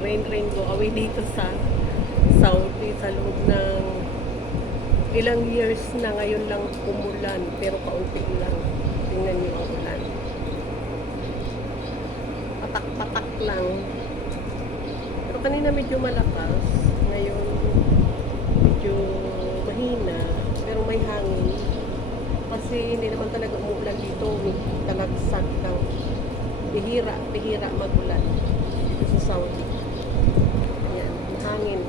nag-rain go away dito sa Saudi sa loob ng ilang years na. Ngayon lang umulan, pero kaunti lang. Tingnan niyo ang ulan. Patak-patak lang. Pero kanina medyo malakas. Ngayon medyo mahina, pero may hangin. Kasi hindi naman talaga umuulan dito. Talagsak lang. Bihira magulan dito sa Saudi. Ayan, hangin.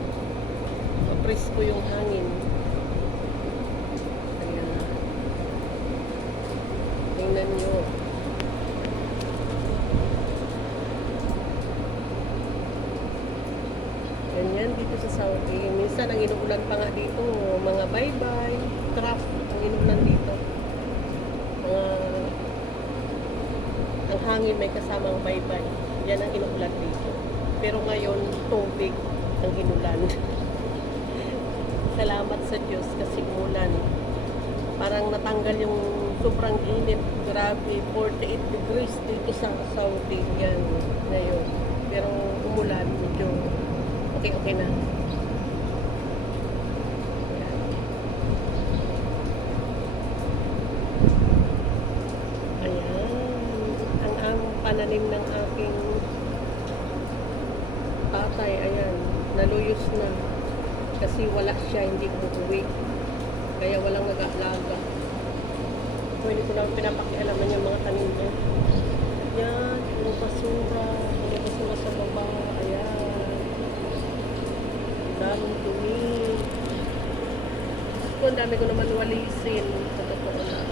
Presko yung hangin. Ayan. Tingnan nyo. Ganyan dito sa Saudi. Minsan ang inuulan pa nga dito, mga bye-bye, craft ang inuulan dito. Ang hangin may kasamang bye-bye. Yan ang inuulan dito. Pero ngayon, tubig ang inulan. Salamat sa Diyos kasi umulan. Parang natanggal yung sobrang init. Grabe, 48 degrees dito sa Saudi. Yan, ngayon. Pero umulan, medyo okay na. Pananim ng aking tatay, ayan, naluyos na kasi wala siya, hindi umuwi, kaya walang nag-aalaga. So hindi ko lang pinapakialaman yung mga tanim ko. Yan, puro basura sa baba, ayan, daming dumi. So, ang dami ko naman walisin, sa totoo na.